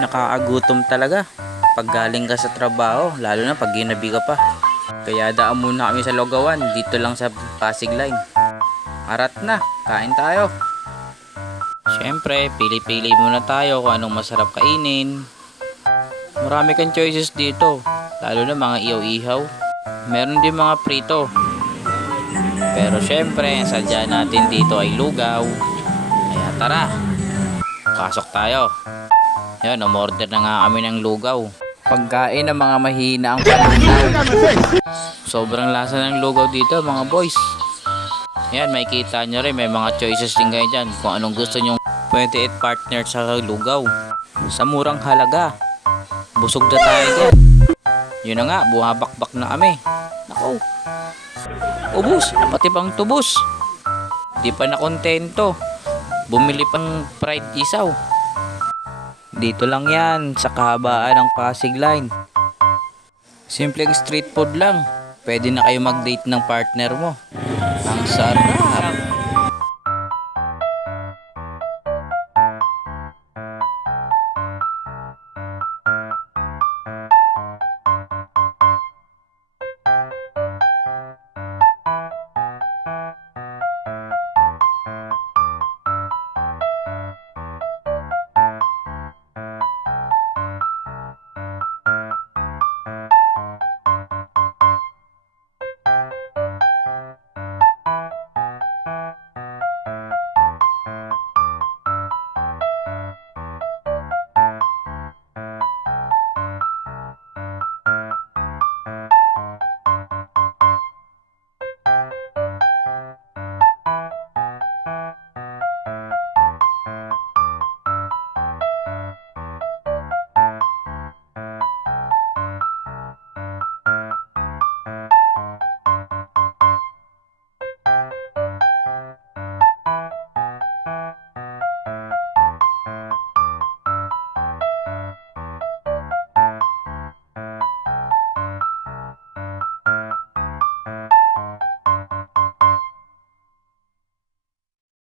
Nakakagutom talaga pag galing ka sa trabaho, lalo na pag ginabi ka pa. Kaya daan muna kami sa Lugawan, dito lang sa Pasig Line. Arat na, kain tayo. Syempre, pili-pili muna tayo kung anong masarap kainin. Marami kang choices dito, lalo na mga ihaw-ihaw. Meron din mga prito. Pero syempre, ang sadya natin dito ay lugaw. Kaya tara, pasok tayo. Yan, umorder na nga kami ng lugaw. Pagkain ng mga mahina ang pananaw. Sobrang lasa ng lugaw dito mga boys. Yan, makikita nyo rin, may mga choices din kayo dyan kung anong gusto nyong 28 partner sa lugaw. Sa murang halaga. Busog na tayo dyan. Yun na nga, buhabakbak na kami. Nako, ubus, pati pang tubos. Di pa nakontento. Bumili pang fried isaw. Dito lang yan sa kahabaan ng Pasig Line. Simpleng street food lang. Pwede na kayo mag-date ng partner mo. Ang sarap.